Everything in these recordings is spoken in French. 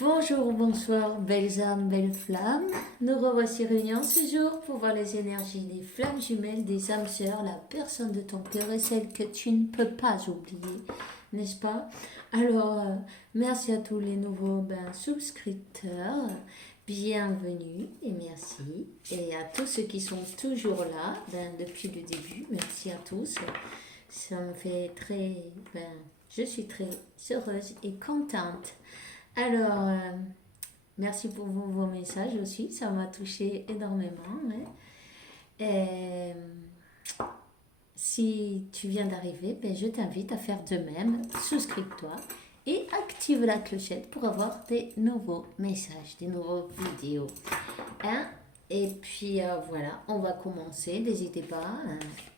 Bonjour, bonsoir, belles âmes, belles flammes. Nous revoici réunis en ce jour pour voir les énergies des flammes jumelles, des âmes sœurs, la personne de ton cœur et celle que tu ne peux pas oublier, n'est-ce pas? Alors, merci à tous les nouveaux souscripteurs. Bienvenue et merci. Et à tous ceux qui sont toujours là depuis le début, merci à tous. Ça me fait je suis très heureuse et contente. Alors, merci pour vos messages aussi, ça m'a touché énormément, hein. Et si tu viens d'arriver, je t'invite à faire de même, souscris-toi et active la clochette pour avoir des nouveaux messages, des nouveaux vidéos, hein. Et puis voilà, on va commencer. N'hésitez pas,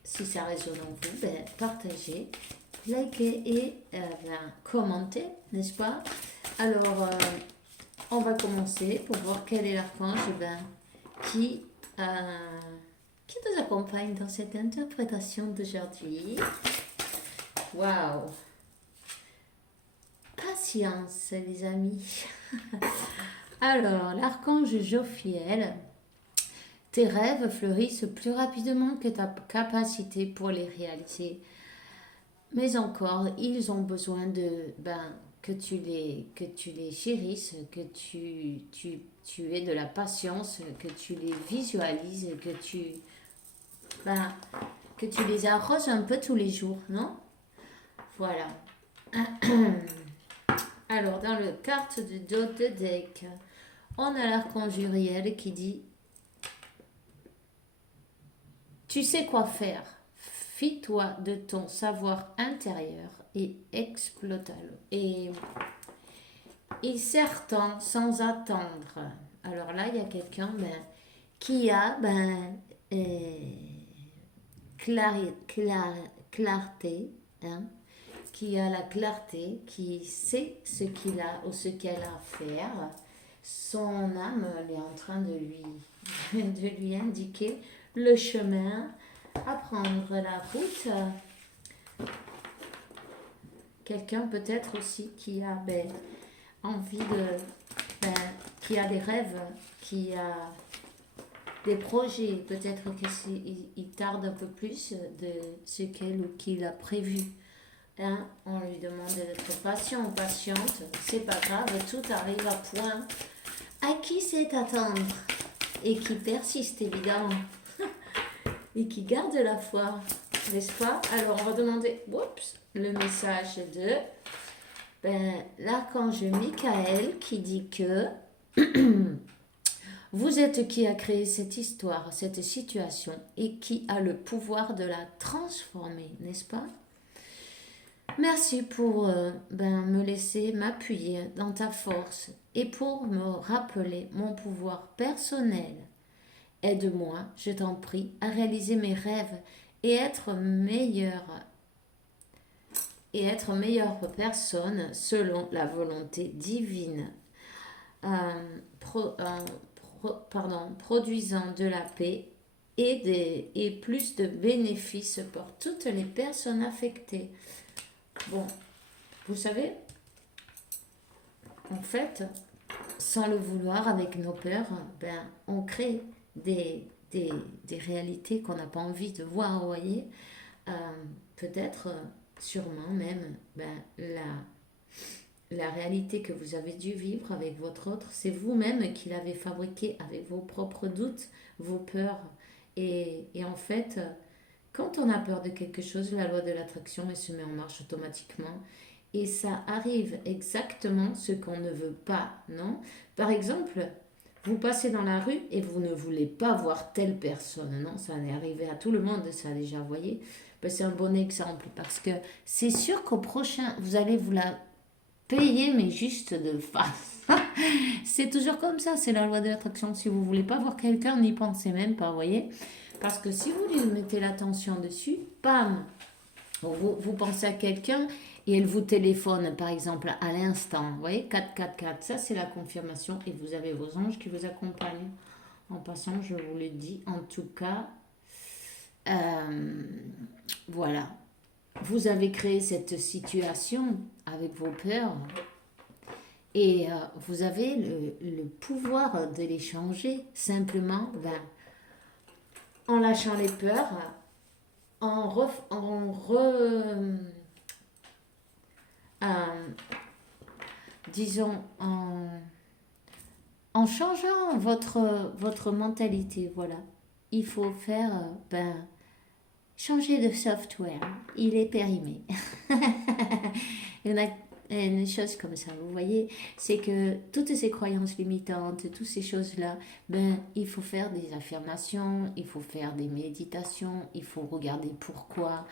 si ça résonne en vous, partagez, likez et commentez, n'est-ce pas? Alors, on va commencer pour voir quel est l'archange qui, euh, qui nous accompagne dans cette interprétation d'aujourd'hui. Waouh! Patience, les amis. Alors, l'archange Jophiel, tes rêves fleurissent plus rapidement que ta capacité pour les réaliser. Mais encore, ils ont besoin que tu les chérisses, que tu aies de la patience, que tu les visualises, ben, que tu les arroses un peu tous les jours, non? Voilà. Alors, dans le carte de dos de deck, on a l'archange Uriel qui dit: tu sais quoi faire. Fie-toi de ton savoir intérieur et exploite-le. Et certain, sans attendre. Alors là, il y a quelqu'un qui a euh, clarté, hein, qui a la clarté, qui sait ce qu'il a ou ce qu'elle a à faire. Son âme, elle est en train de de lui indiquer le chemin à prendre, la route. Quelqu'un peut-être aussi qui a envie qui a des rêves, qui a des projets, peut-être qu'il tarde un peu plus de ce qu'elle ou qu'il a prévu. Hein, on lui demande d'être patient ou patiente, c'est pas grave, tout arrive à point. À qui c'est attendre et qui persiste évidemment et qui garde la foi, n'est-ce pas? Alors on va demander le message de l'archange Michael qui dit que vous êtes qui a créé cette histoire, cette situation et qui a le pouvoir de la transformer, n'est-ce pas? Merci pour me laisser m'appuyer dans ta force et pour me rappeler mon pouvoir personnel. Aide-moi, je t'en prie, à réaliser mes rêves et être meilleure personne selon la volonté divine. Euh, Produisant de la paix et plus de bénéfices pour toutes les personnes affectées. Bon, vous savez, en fait, sans le vouloir, avec nos peurs, on crée des réalités qu'on n'a pas envie de voir, vous voyez. Euh, Peut-être, sûrement même, la réalité que vous avez dû vivre avec votre autre, c'est vous-même qui l'avez fabriquée avec vos propres doutes, vos peurs. Et en fait, quand on a peur de quelque chose, la loi de l'attraction elle se met en marche automatiquement. Et ça arrive exactement ce qu'on ne veut pas, non? Par exemple, vous passez dans la rue et vous ne voulez pas voir telle personne, non? Ça est arrivé à tout le monde, ça déjà, voyez? C'est un bon exemple parce que c'est sûr qu'au prochain, vous allez vous la payer, mais juste de face. C'est toujours comme ça, c'est la loi de l'attraction. Si vous voulez pas voir quelqu'un, n'y pensez même pas, voyez? Parce que si vous lui mettez l'attention dessus, bam, vous pensez à quelqu'un et elle vous téléphone, par exemple, à l'instant. Vous voyez, 444, ça c'est la confirmation et vous avez vos anges qui vous accompagnent. En passant, je vous le dis, en tout cas, voilà. Vous avez créé cette situation avec vos peurs Et vous avez le pouvoir de les changer simplement en lâchant les peurs, euh, disons, en changeant votre mentalité. Voilà. Il faut faire, changer de software. Il est périmé. Il y en a une chose comme ça, vous voyez, c'est que toutes ces croyances limitantes, toutes ces choses-là, il faut faire des affirmations, il faut faire des méditations, il faut regarder pourquoi,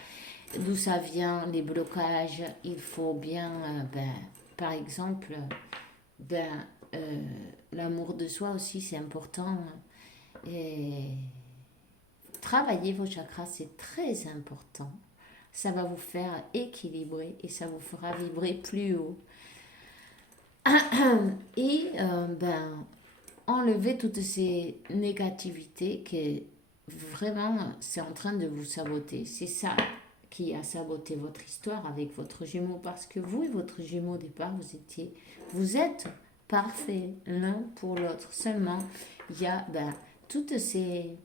d'où ça vient, les blocages, il faut bien, par exemple, ben, euh, l'amour de soi aussi, c'est important. Et travailler vos chakras, c'est très important. Ça va vous faire équilibrer et ça vous fera vibrer plus haut. Et enlever toutes ces négativités que vraiment c'est en train de vous saboter. C'est ça qui a saboté votre histoire avec votre jumeau parce que vous et votre jumeau au départ, vous êtes parfaits l'un pour l'autre. Seulement, il y a toutes ces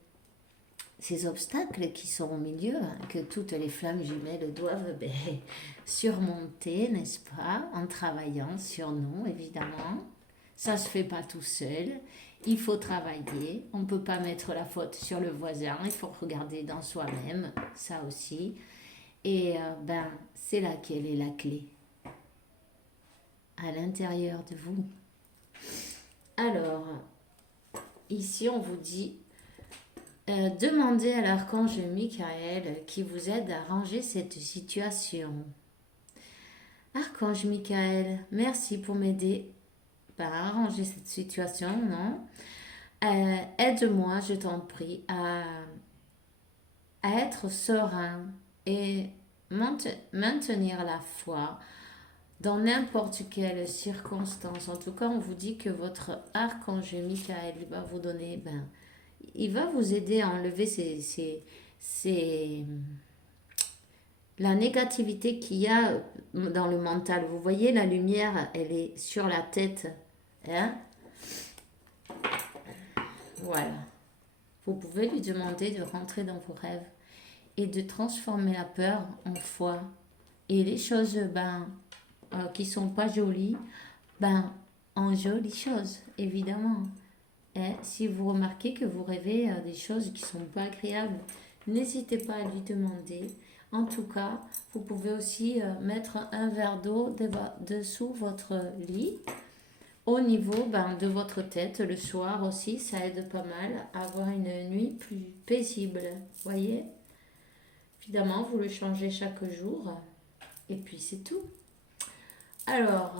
obstacles qui sont au milieu, que toutes les flammes jumelles doivent surmonter, n'est-ce pas, en travaillant sur nous, évidemment. Ça ne se fait pas tout seul. Il faut travailler. On ne peut pas mettre la faute sur le voisin. Il faut regarder dans soi-même, ça aussi. Et c'est là qu'elle est la clé. À l'intérieur de vous. Alors, ici, on vous dit demandez à l'archange Michael qui vous aide à ranger cette situation. Archange Michael, merci pour m'aider à arranger cette situation, non? Aide-moi, je t'en prie, à être serein et maintenir la foi dans n'importe quelle circonstance. En tout cas, on vous dit que votre archange Michael va vous donner, il va vous aider à enlever la négativité qu'il y a dans le mental. Vous voyez, la lumière, elle est sur la tête. Hein? Voilà. Vous pouvez lui demander de rentrer dans vos rêves et de transformer la peur en foi. Et les choses qui sont pas jolies, en jolies choses, évidemment. Et si vous remarquez que vous rêvez des choses qui sont pas agréables, n'hésitez pas à lui demander. En tout cas, vous pouvez aussi mettre un verre d'eau dessous votre lit, au niveau de votre tête. Le soir aussi, ça aide pas mal à avoir une nuit plus paisible. Voyez? Évidemment, vous le changez chaque jour. Et puis c'est tout. Alors,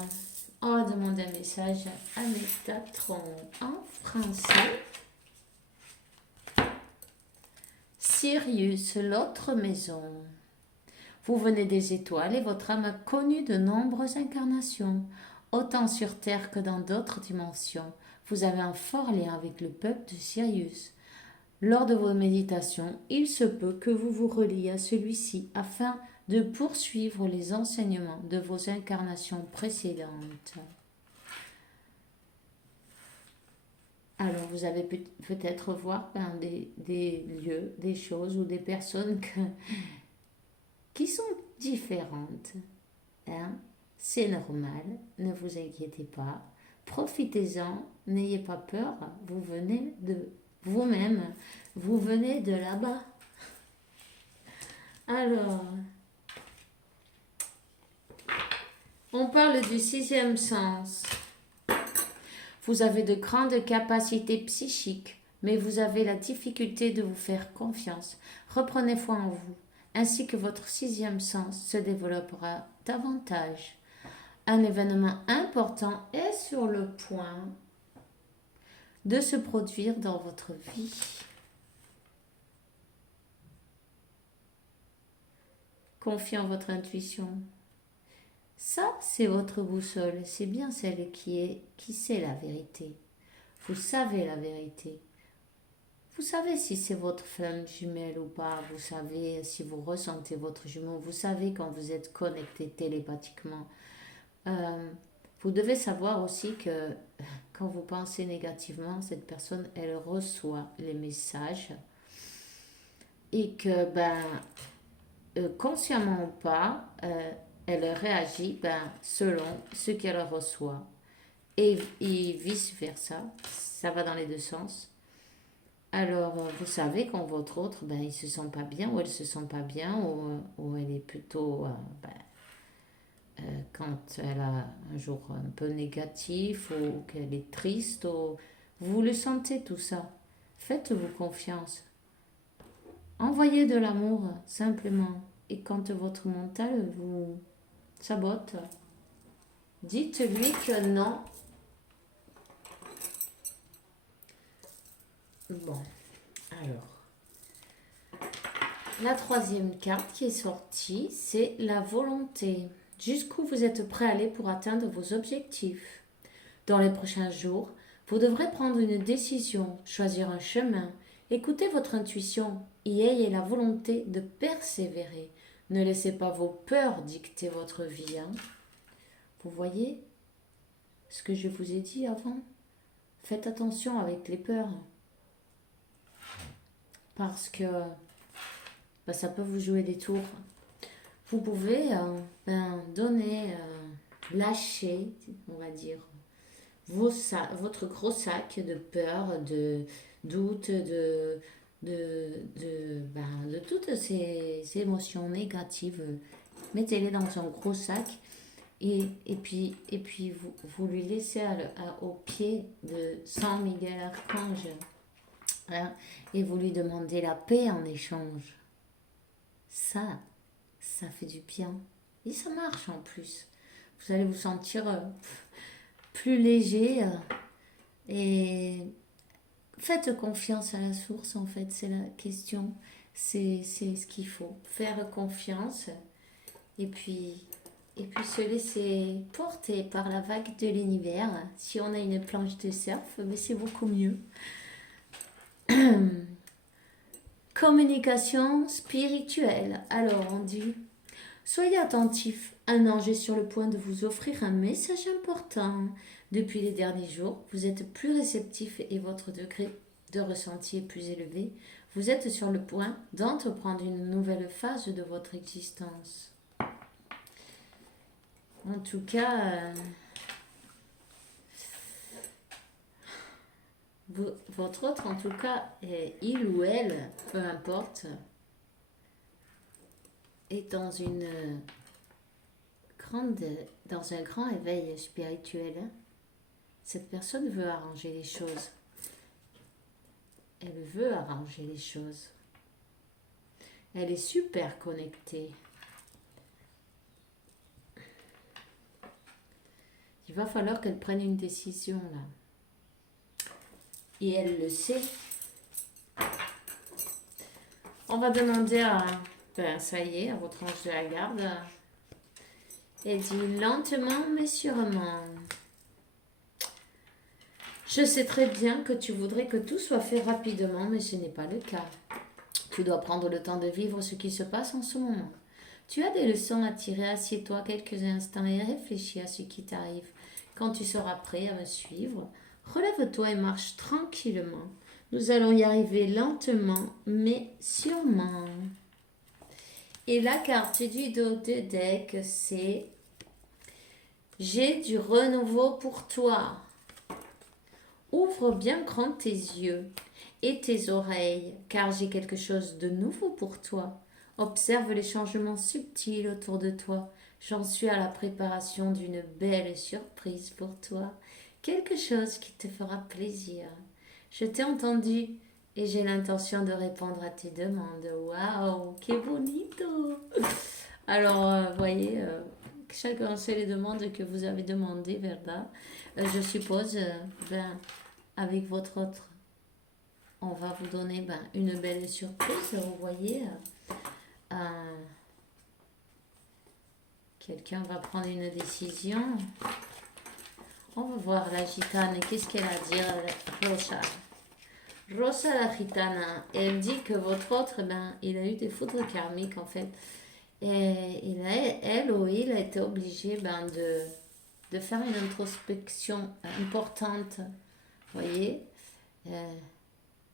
on va demander un message à Métatron en français. Sirius, l'autre maison. Vous venez des étoiles et votre âme a connu de nombreuses incarnations, autant sur Terre que dans d'autres dimensions. Vous avez un fort lien avec le peuple de Sirius. Lors de vos méditations, il se peut que vous vous reliez à celui-ci afin de poursuivre les enseignements de vos incarnations précédentes. Alors, vous avez peut-être voir des lieux, des choses ou des personnes qui sont différentes. Hein? C'est normal, ne vous inquiétez pas. Profitez-en, n'ayez pas peur, vous venez de vous-même, vous venez de là-bas. Alors, on parle du sixième sens. Vous avez de grandes capacités psychiques, mais vous avez la difficulté de vous faire confiance. Reprenez foi en vous, ainsi que votre sixième sens se développera davantage. Un événement important est sur le point de se produire dans votre vie. Confiez en votre intuition. Ça, c'est votre boussole. C'est bien celle qui sait la vérité. Vous savez la vérité. Vous savez si c'est votre flamme jumelle ou pas. Vous savez si vous ressentez votre jumeau. Vous savez quand vous êtes connecté télépathiquement. Vous devez savoir aussi que quand vous pensez négativement, cette personne, elle reçoit les messages et que, consciemment ou pas, elle réagit selon ce qu'elle reçoit. Et vice-versa, ça va dans les deux sens. Alors, vous savez quand votre autre, il se sent pas bien ou elle se sent pas bien ou elle est plutôt, quand elle a un jour un peu négatif ou qu'elle est triste, ou, vous le sentez tout ça. Faites-vous confiance. Envoyez de l'amour simplement. Et quand votre mental vous sabote, dites-lui que non. Bon, alors, la troisième carte qui est sortie, c'est la volonté. Jusqu'où vous êtes prêt à aller pour atteindre vos objectifs. Dans les prochains jours, vous devrez prendre une décision, choisir un chemin. Écoutez votre intuition et ayez la volonté de persévérer. Ne laissez pas vos peurs dicter votre vie. Vous voyez ce que je vous ai dit avant? Faites attention avec les peurs. Parce que ça peut vous jouer des tours. Vous pouvez donner, lâcher, on va dire, votre gros sac de peur, de doute, de toutes ces émotions négatives. Mettez-les dans un gros sac et puis vous lui laissez au pied de Saint Miguel Archange. Hein, et vous lui demandez la paix en échange. Ça fait du bien. Et ça marche en plus. Vous allez vous sentir plus léger et faites confiance à la source en fait, c'est la question. C'est ce qu'il faut. Faire confiance et puis, se laisser porter par la vague de l'univers. Si on a une planche de surf, mais c'est beaucoup mieux. Communication spirituelle. Alors on dit, soyez attentif, un ange est sur le point de vous offrir un message important. Depuis les derniers jours, vous êtes plus réceptif et votre degré de ressenti est plus élevé. Vous êtes sur le point d'entreprendre une nouvelle phase de votre existence. En tout cas, votre autre, en tout cas, il ou elle, peu importe, est dans dans un grand éveil spirituel. Cette personne veut arranger les choses. Elle veut arranger les choses. Elle est super connectée. Il va falloir qu'elle prenne une décision là. Et elle le sait. On va demander ça y est, à votre ange de la garde. Elle dit lentement mais sûrement. Je sais très bien que tu voudrais que tout soit fait rapidement, mais ce n'est pas le cas. Tu dois prendre le temps de vivre ce qui se passe en ce moment. Tu as des leçons à tirer, assieds-toi quelques instants et réfléchis à ce qui t'arrive. Quand tu seras prêt à me suivre, relève-toi et marche tranquillement. Nous allons y arriver lentement, mais sûrement. Et la carte du dos de deck, c'est « J'ai du renouveau pour toi ». Ouvre bien grand tes yeux et tes oreilles, car j'ai quelque chose de nouveau pour toi. Observe les changements subtils autour de toi. J'en suis à la préparation d'une belle surprise pour toi. Quelque chose qui te fera plaisir. Je t'ai entendu et j'ai l'intention de répondre à tes demandes. Waouh, que bonito! Alors, voyez, chacun sait les demandes que vous avez demandées, Verda. Je suppose, avec votre autre, on va vous donner une belle surprise. Vous voyez, quelqu'un va prendre une décision. On va voir la gitane. Qu'est-ce qu'elle a à dire, Rosa? Rosa la gitana, elle dit que votre autre, il a eu des foudres karmiques en fait. Et elle ou il a été obligé de faire une introspection importante, voyez,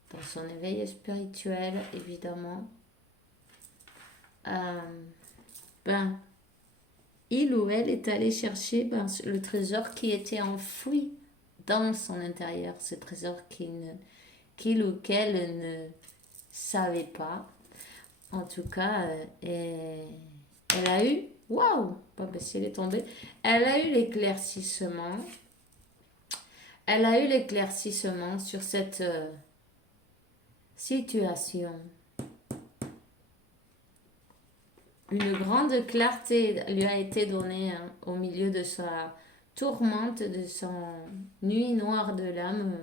pour son éveil spirituel, évidemment. Ben, il ou elle est allé chercher le trésor qui était enfoui dans son intérieur, ce trésor qu'il ou qu'elle ne savait pas. En tout cas, elle a eu, waouh, pas ben, si elle est tombée, elle a eu l'éclaircissement. Elle a eu l'éclaircissement sur cette situation. Une grande clarté lui a été donnée au milieu de sa tourmente, de son nuit noire de l'âme.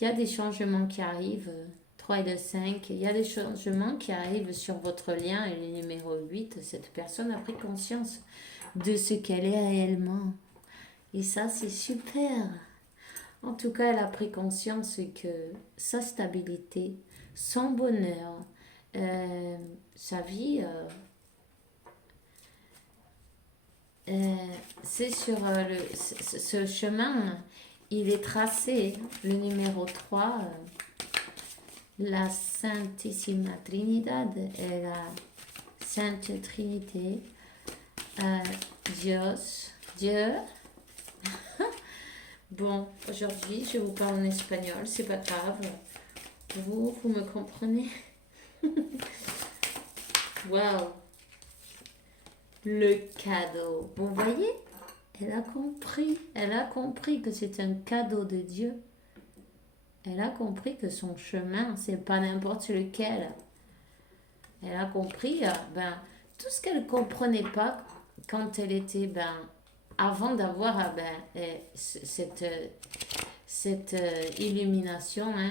Il y a des changements qui arrivent. 3 et 5, il y a des changements qui arrivent sur votre lien. Et le numéro 8, cette personne a pris conscience de ce qu'elle est réellement. Et ça, c'est super. En tout cas, elle a pris conscience que sa stabilité, son bonheur, sa vie, c'est sur ce chemin, il est tracé. Le numéro 3, la Saintissima Trinidad et la Sainte Trinité, Dieu. Bon, aujourd'hui, je vous parle en espagnol, c'est pas grave. Vous me comprenez? Waouh! Le cadeau. Vous voyez? Elle a compris que c'est un cadeau de Dieu. Elle a compris que son chemin, c'est pas n'importe lequel. Elle a compris, tout ce qu'elle comprenait pas quand elle était, avant d'avoir cette illumination, hein,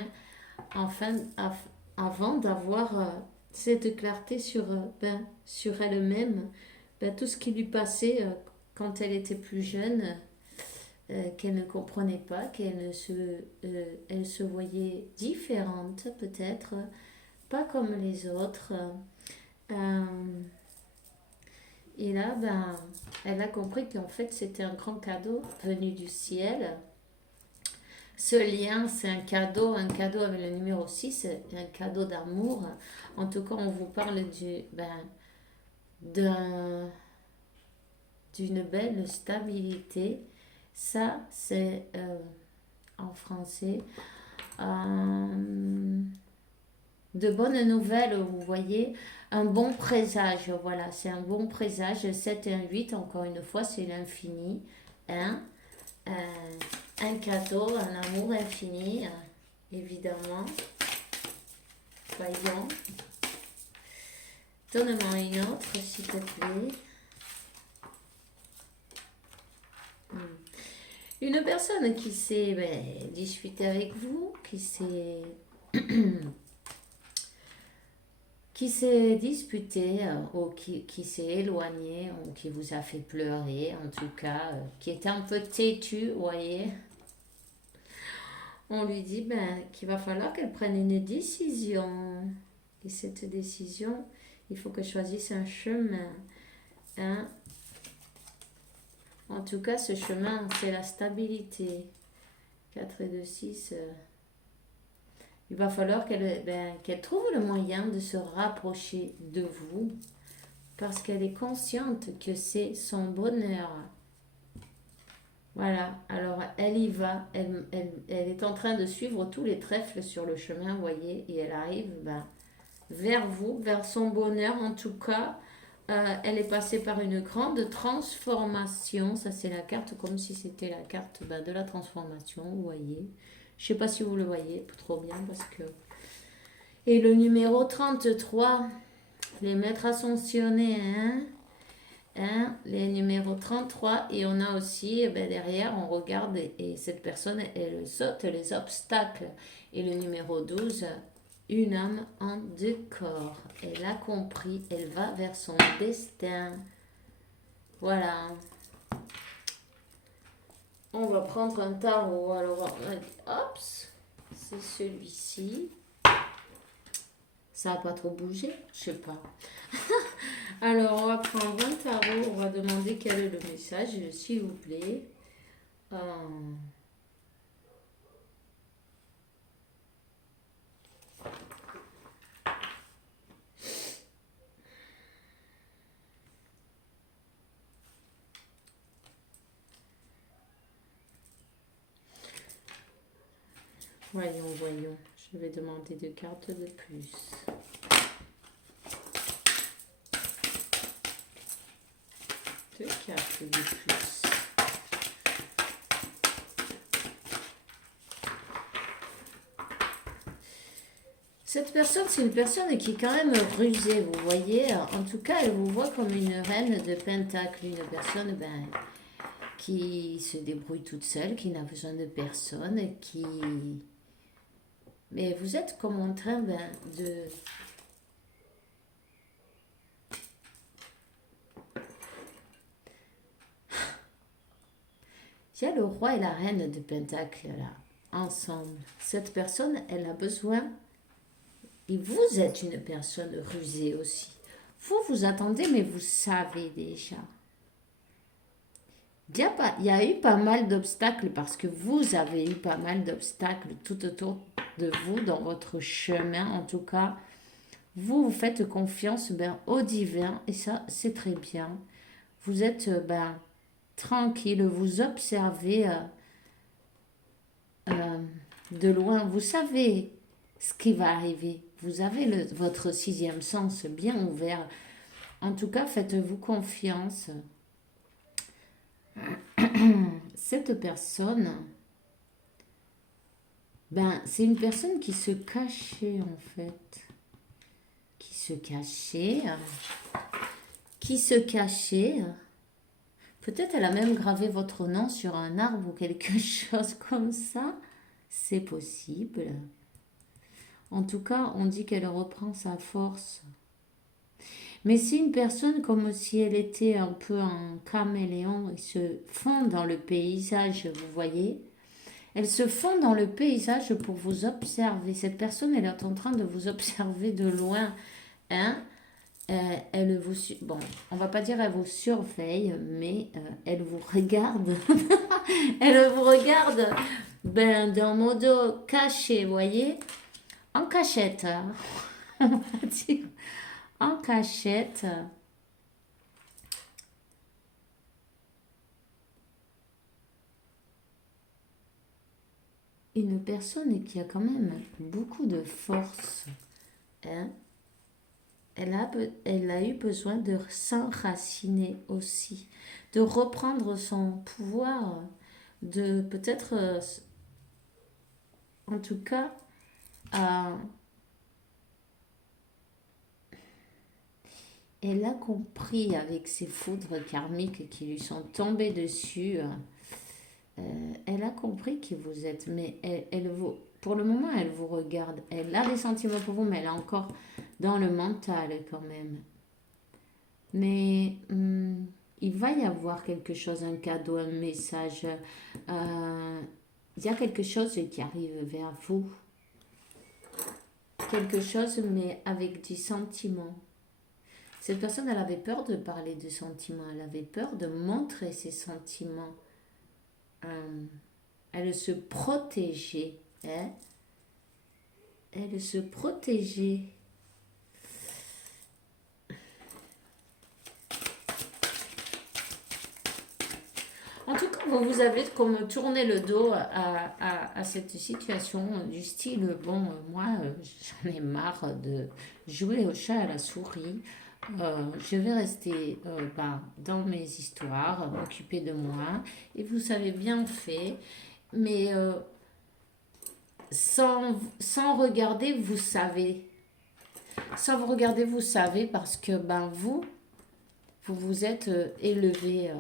avant d'avoir cette clarté sur elle-même, tout ce qui lui passait quand elle était plus jeune, qu'elle ne comprenait pas, elle se voyait différente peut-être, pas comme les autres. Et là, elle a compris qu'en fait, c'était un grand cadeau venu du ciel. Ce lien, c'est un cadeau avec le numéro 6, un cadeau d'amour. En tout cas, on vous parle d'une belle stabilité. Ça, c'est en français. De bonnes nouvelles, vous voyez, un bon présage, voilà, c'est un bon présage. 7 et un 8, encore une fois, c'est l'infini. Hein? Un cadeau, un amour infini, évidemment. Voyons. Donne-moi une autre, s'il te plaît. Une personne qui s'est disputée avec vous, qui s'est disputé ou qui s'est éloigné ou qui vous a fait pleurer, en tout cas, qui était un peu têtu, vous voyez. On lui dit qu'il va falloir qu'elle prenne une décision. Et cette décision, il faut qu'elle choisisse un chemin. Hein? En tout cas, ce chemin, c'est la stabilité. 4 et 2, 6. Il va falloir qu'elle trouve le moyen de se rapprocher de vous parce qu'elle est consciente que c'est son bonheur. Voilà, alors elle y va, elle est en train de suivre tous les trèfles sur le chemin, vous voyez, et elle arrive vers vous, vers son bonheur en tout cas. Elle est passée par une grande transformation, ça c'est la carte comme si c'était la carte de la transformation, vous voyez. Je ne sais pas si vous le voyez trop bien parce que... Et le numéro 33, les maîtres ascensionnés, les numéros 33. Et on a aussi, derrière, on regarde et cette personne, elle saute les obstacles. Et le numéro 12, une âme en 2 corps. Elle a compris, elle va vers son destin. Voilà. On va prendre un tarot. Alors, hop, c'est celui-ci. Ça n'a pas trop bougé, je sais pas. Alors, on va prendre un tarot, on va demander quel est le message, s'il vous plaît. Euh, voyons, voyons. Je vais demander deux cartes de plus. Deux cartes de plus. Cette personne, c'est une personne qui est quand même rusée, vous voyez. En tout cas, elle vous voit comme une reine de pentacle, une personne qui se débrouille toute seule, qui n'a besoin de personne, qui... Mais vous êtes comme en train de... Il y a le roi et la reine de pentacle là, ensemble. Cette personne, elle a besoin... Et vous êtes une personne rusée aussi. Vous attendez, mais vous savez déjà. Il y a eu pas mal d'obstacles parce que vous avez eu pas mal d'obstacles tout autour de vous dans votre chemin. En tout cas, vous faites confiance au divin et ça, c'est très bien. Vous êtes tranquille, vous observez de loin. Vous savez ce qui va arriver. Vous avez votre sixième sens bien ouvert. En tout cas, faites-vous confiance. Cette personne, c'est une personne qui se cachait en fait. Qui se cachait. Qui se cachait. Peut-être elle a même gravé votre nom sur un arbre ou quelque chose comme ça. C'est possible. En tout cas, on dit qu'elle reprend sa force. Mais c'est une personne comme si elle était un peu un caméléon et se fond dans le paysage, vous voyez. Elle se fond dans le paysage pour vous observer. Cette personne, elle est en train de vous observer de loin. Hein? Elle vous... Bon, on va pas dire elle vous surveille, mais elle vous regarde. Elle vous regarde d'un modo caché, vous voyez. En cachette. On va dire en cachette. Une personne qui a quand même beaucoup de force. Hein? Elle a eu besoin de s'enraciner aussi, de reprendre son pouvoir, de peut-être, en tout cas, elle a compris avec ces foudres karmiques qui lui sont tombées dessus. Elle a compris qui vous êtes, mais pour le moment, elle vous regarde. Elle a des sentiments pour vous, mais elle est encore dans le mental quand même. Mais il va y avoir quelque chose, un cadeau, un message. Il y a quelque chose qui arrive vers vous. Quelque chose, mais avec du sentiment. Cette personne, elle avait peur de parler de sentiments. Elle avait peur de montrer ses sentiments. Elle se protégeait. Hein? Elle se protégeait. En tout cas, vous avez comme tourné le dos à cette situation du style, bon, moi, j'en ai marre de jouer au chat et à la souris. Je vais rester dans mes histoires, m'occuper de moi. Et vous avez bien fait, mais sans regarder, vous savez. Sans vous regarder, vous savez, parce que vous vous êtes élevé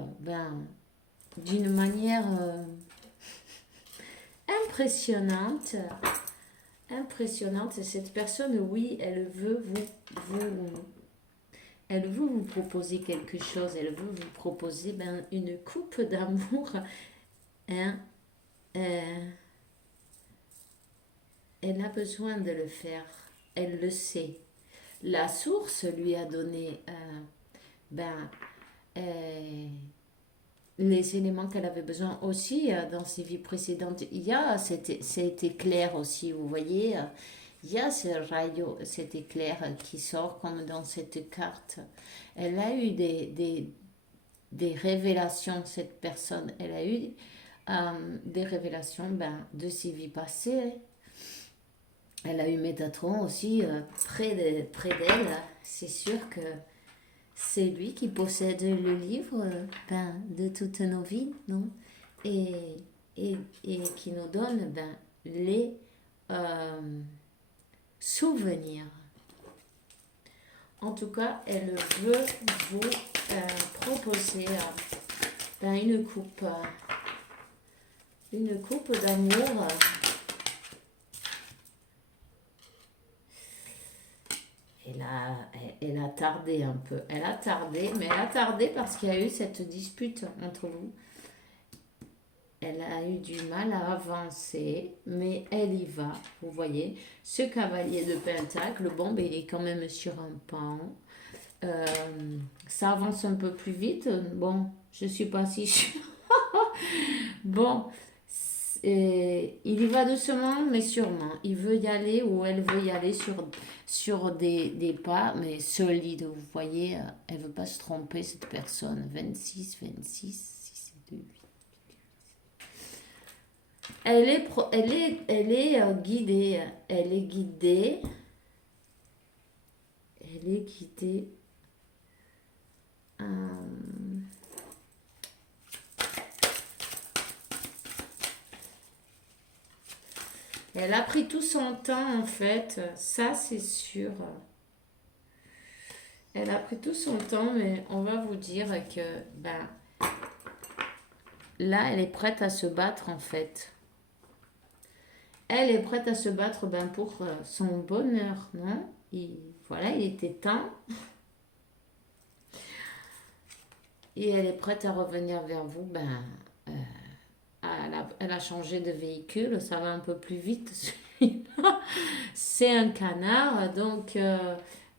d'une manière impressionnante. Impressionnante. Et cette personne, oui, elle veut vous proposer quelque chose. Elle veut vous proposer une coupe d'amour. Hein? Elle a besoin de le faire. Elle le sait. la source lui a donné ben, euh, les éléments qu'elle avait besoin aussi dans ses vies précédentes. Cet éclair aussi, vous voyez, il y a ce rayon, cet éclair qui sort comme dans cette carte. Elle a eu des révélations, cette personne. Elle a eu des révélations de ses vies passées. Elle a eu Métatron aussi près d'elle. C'est sûr que c'est lui qui possède le livre de toutes nos vies, non? Et, et qui nous donne les euh, souvenirs. En tout cas, elle veut vous proposer une coupe d'amour. Elle a tardé un peu. Elle a tardé, mais elle a tardé parce qu'il y a eu cette dispute entre vous. Elle a eu du mal à avancer, mais elle y va. Vous voyez, ce cavalier de Pentacle, bon, il est quand même sur un pan. Ça avance un peu plus vite. Bon, je suis pas si sûre. Bon, il y va doucement, mais sûrement. Il veut y aller ou elle veut y aller sur des pas, mais solides. Vous voyez, elle veut pas se tromper, cette personne. 26, 6 et 2, 8. Elle est guidée. Elle est guidée. Elle est guidée. Elle a pris tout son temps en fait, ça c'est sûr. Elle a pris tout son temps, mais on va vous dire que là elle est prête à se battre en fait. Elle est prête à se battre pour son bonheur, non? Voilà, il était temps. Et elle est prête à revenir vers vous, elle a changé de véhicule, ça va un peu plus vite. C'est un canard, donc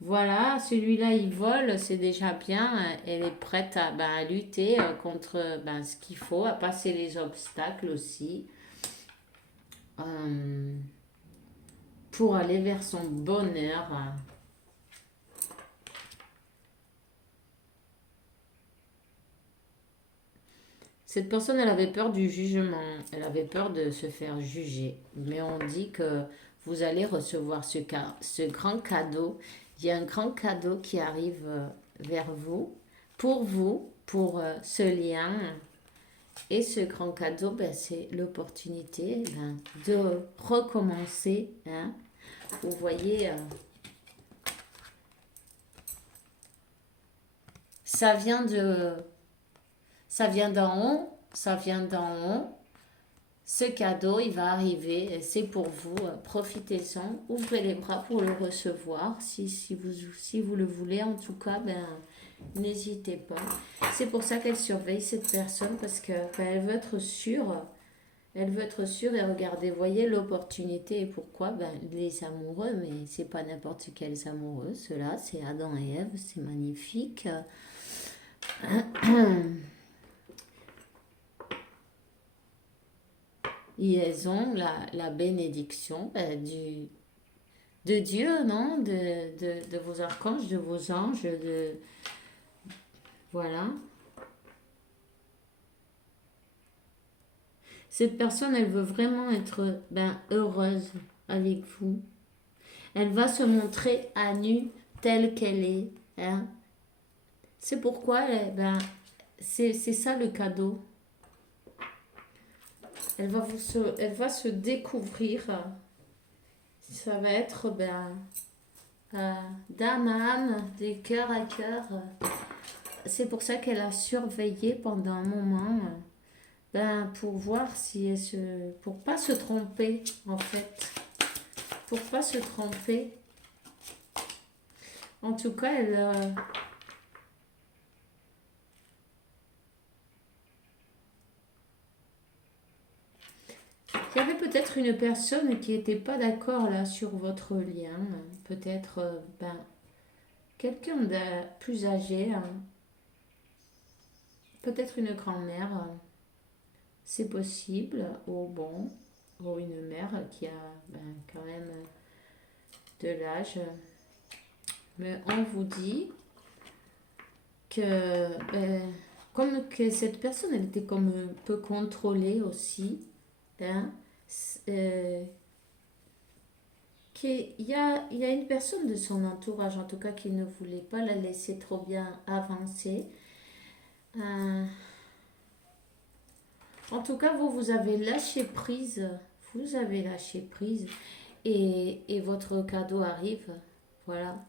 voilà, celui-là il vole, c'est déjà bien. Elle est prête à lutter contre ce qu'il faut, à passer les obstacles aussi, pour aller vers son bonheur. Cette personne, elle avait peur du jugement, elle avait peur de se faire juger. Mais on dit que vous allez recevoir ce grand cadeau. Il y a un grand cadeau qui arrive vers vous, pour ce lien. Et ce grand cadeau, c'est l'opportunité de recommencer. Hein. Vous voyez, ça vient de ça vient d'en haut, ça vient d'en haut. Ce cadeau, il va arriver, c'est pour vous. Profitez-en, ouvrez les bras pour le recevoir. Si vous le voulez, en tout cas, n'hésitez pas. C'est pour ça qu'elle surveille cette personne, parce que elle veut être sûre. Elle veut être sûre et regardez, voyez l'opportunité et pourquoi les amoureux, mais c'est pas n'importe quels amoureux, ceux-là, c'est Adam et Ève, c'est magnifique. Ils ont la bénédiction de Dieu, non? De vos archanges, de vos anges, voilà. Cette personne, elle veut vraiment être heureuse avec vous. Elle va se montrer à nu telle qu'elle est. Hein? C'est pourquoi c'est ça le cadeau. Elle va se découvrir. Ça va être d'âme à âme, de cœur à cœur. C'est pour ça qu'elle a surveillé pendant un moment, pour voir si pour pas se tromper en fait, pour pas se tromper. En tout cas, il y avait peut-être une personne qui n'était pas d'accord là sur votre lien. Peut-être quelqu'un de plus âgé, peut-être une grand-mère, c'est possible, ou bon, ou une mère qui a quand même de l'âge. Mais on vous dit que, comme que cette personne, elle était comme un peu contrôlée aussi, hein, euh, il y a une personne de son entourage, en tout cas, qui ne voulait pas la laisser trop bien avancer. Euh, En tout cas, vous avez lâché prise. Vous avez lâché prise. Et votre cadeau arrive. Voilà.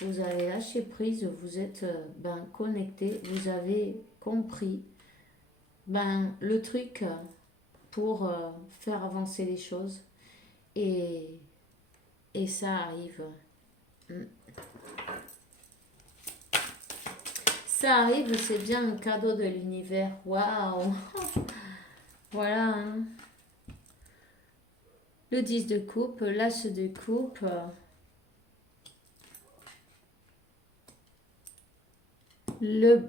Vous avez lâché prise. Vous êtes connecté. Vous avez compris le truc pour faire avancer les choses. Et, et ça arrive. Mm. Ça arrive, c'est bien un cadeau de l'univers. Waouh! Voilà, hein. Le 10 de coupe, l'as de coupe, le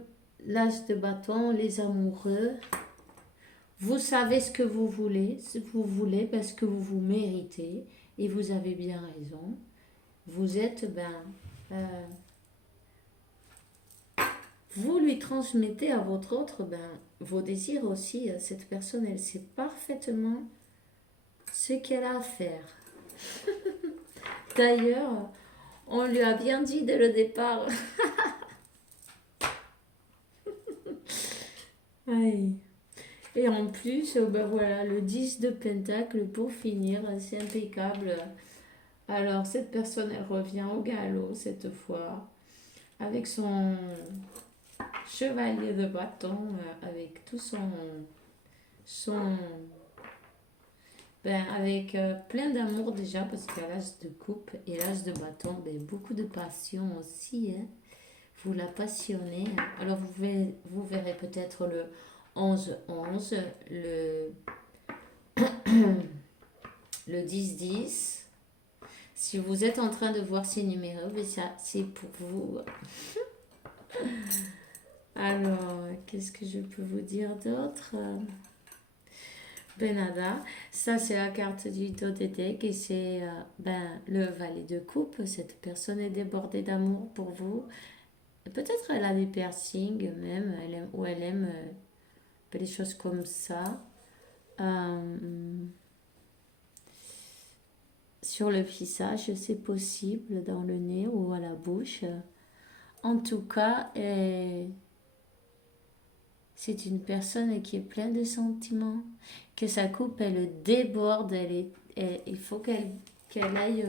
l'as de bâton, les amoureux. Vous savez ce que vous voulez, parce que vous vous méritez et vous avez bien raison. Vous êtes, vous lui transmettez à votre autre, vos désirs aussi. Cette personne, elle sait parfaitement ce qu'elle a à faire. D'ailleurs, on lui a bien dit dès le départ. Aïe. Et en plus, voilà, le 10 de Pentacle pour finir, c'est impeccable. Alors, cette personne, elle revient au galop cette fois, avec son chevalier de bâton, avec tout son avec plein d'amour déjà, parce qu'il y a l'as de coupe et l'as de bâton, beaucoup de passion aussi, hein. Vous la passionnez. Alors, vous verrez peut-être le 11-11, le 10-10. Si vous êtes en train de voir ces numéros, ça, c'est pour vous. Alors, qu'est-ce que je peux vous dire d'autre? Benada, ça c'est la carte du Totete et c'est le valet de coupe. Cette personne est débordée d'amour pour vous. Peut-être elle a des piercings même, elle aime des choses comme ça. Sur le visage, c'est possible, dans le nez ou à la bouche. En tout cas, c'est une personne qui est pleine de sentiments, que sa coupe, elle déborde, il faut qu'elle aille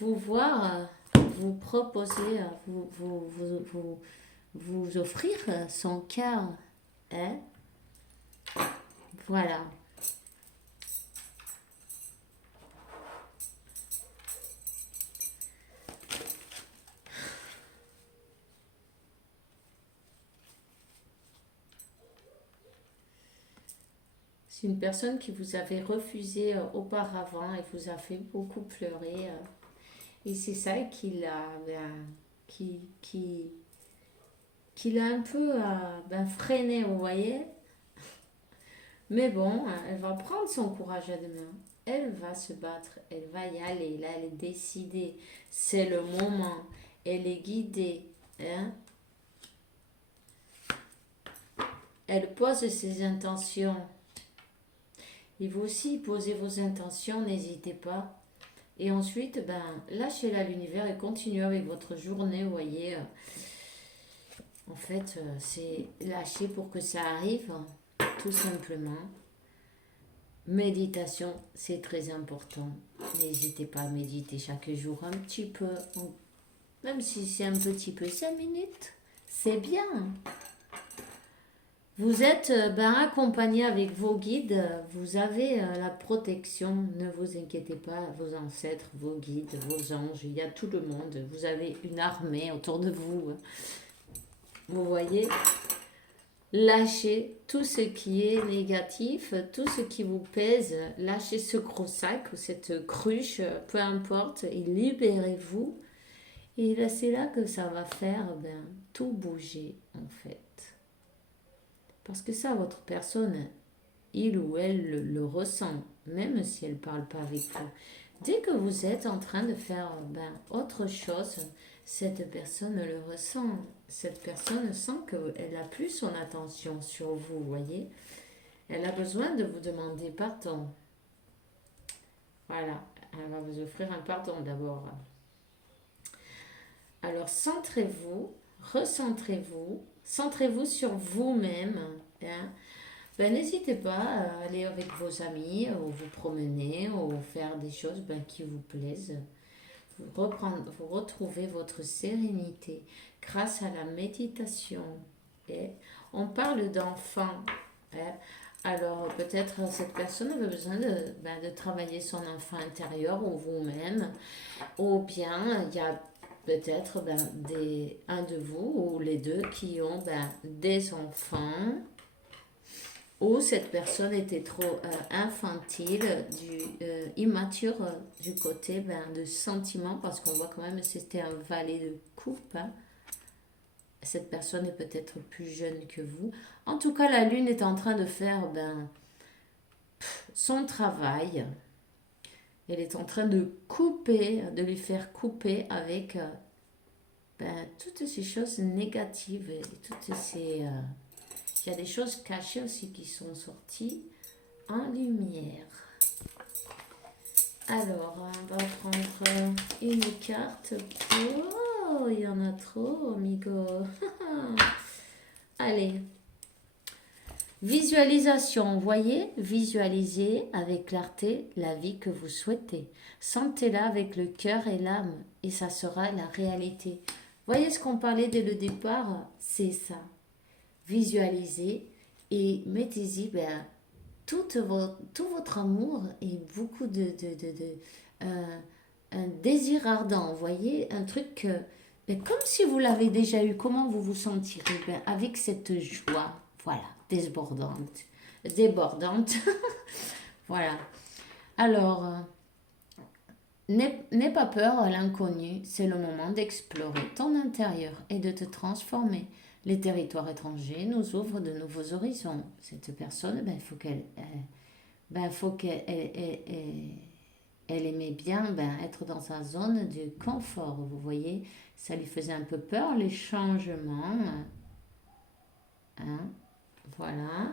vous voir, vous proposer, vous offrir son cœur. Hein? Voilà. C'est une personne qui vous avait refusé auparavant et vous a fait beaucoup pleurer. Et c'est ça qui, qui, qui l'a un peu freiné, vous voyez. Mais bon, elle va prendre son courage à deux mains. Elle va se battre, elle va y aller. Là, elle est décidée. C'est le moment. Elle est guidée. Hein? Elle pose ses intentions. Et vous aussi, posez vos intentions, n'hésitez pas. Et ensuite, lâchez-la à l'univers et continuez avec votre journée, vous voyez. En fait, c'est lâcher pour que ça arrive, tout simplement. Méditation, c'est très important. N'hésitez pas à méditer chaque jour un petit peu, même si c'est un petit peu, 5 minutes, c'est bien. Vous êtes accompagné avec vos guides, vous avez la protection, ne vous inquiétez pas, vos ancêtres, vos guides, vos anges, il y a tout le monde, vous avez une armée autour de vous. Vous voyez, lâchez tout ce qui est négatif, tout ce qui vous pèse, lâchez ce gros sac ou cette cruche, peu importe, et libérez-vous. Et là, c'est là que ça va faire tout bouger, en fait. Parce que ça, votre personne, il ou elle le ressent, même si elle ne parle pas avec vous. Dès que vous êtes en train de faire autre chose, cette personne le ressent. Cette personne sent qu'elle a plus son attention sur vous, voyez. Elle a besoin de vous demander pardon. Voilà, elle va vous offrir un pardon d'abord. Alors centrez-vous, recentrez-vous, centrez-vous sur vous-même. Hein. N'hésitez pas à aller avec vos amis, ou vous promener, ou faire des choses qui vous plaisent. Vous retrouvez votre sérénité grâce à la méditation. Et on parle d'enfant. Hein. Alors peut-être cette personne avait besoin de travailler son enfant intérieur ou vous-même. Ou bien il y a peut-être un de vous ou les deux qui ont des enfants ou cette personne était trop infantile, immature du côté de sentiment, parce qu'on voit quand même que c'était un valet de coupe. Hein. Cette personne est peut-être plus jeune que vous. En tout cas, la lune est en train de faire son travail. Elle est en train de couper, de lui faire couper avec toutes ces choses négatives et toutes ces... il y a des choses cachées aussi qui sont sorties en lumière. Alors, on va prendre une carte. Oh, il y en a trop, amigo. Allez. Visualisation, vous voyez, visualisez avec clarté la vie que vous souhaitez. Sentez-la avec le cœur et l'âme et ça sera la réalité. Voyez ce qu'on parlait dès le départ, c'est ça. Visualisez et mettez-y tout votre amour et beaucoup un désir ardent. Vous voyez, un truc comme si vous l'avez déjà eu, comment vous vous sentirez avec cette joie, voilà, débordante. Voilà. Alors, n'aie pas peur à l'inconnu, c'est le moment d'explorer ton intérieur et de te transformer. Les territoires étrangers nous ouvrent de nouveaux horizons. Cette personne, il faut qu'elle elle aimait bien être dans sa zone de confort. Vous voyez, ça lui faisait un peu peur, les changements. Hein, voilà.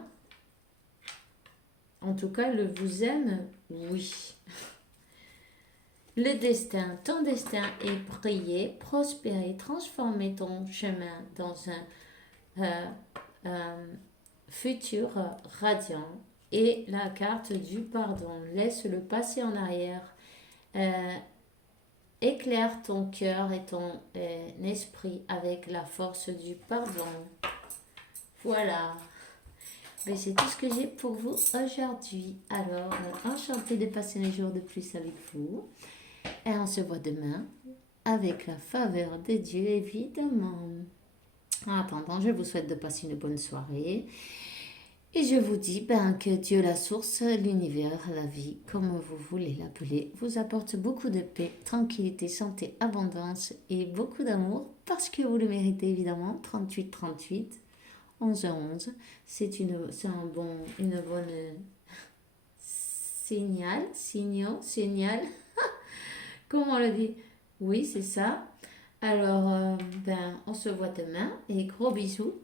En tout cas, elle vous aime, oui. Le destin, ton destin est briller, prospérer, transformer ton chemin dans un futur radiant. Et la carte du pardon, laisse le passé en arrière, éclaire ton cœur et ton esprit avec la force du pardon. Voilà. Mais c'est tout ce que j'ai pour vous aujourd'hui. Alors, enchantée de passer un jour de plus avec vous. Et on se voit demain avec la faveur de Dieu, évidemment. En attendant, je vous souhaite de passer une bonne soirée. Et je vous dis que Dieu, la source, l'univers, la vie, comme vous voulez l'appeler, vous apporte beaucoup de paix, tranquillité, santé, abondance et beaucoup d'amour parce que vous le méritez évidemment. 38-38, 11-11, c'est une bonne signal. Comment on le dit? Oui, c'est ça. Alors, on se voit demain et gros bisous.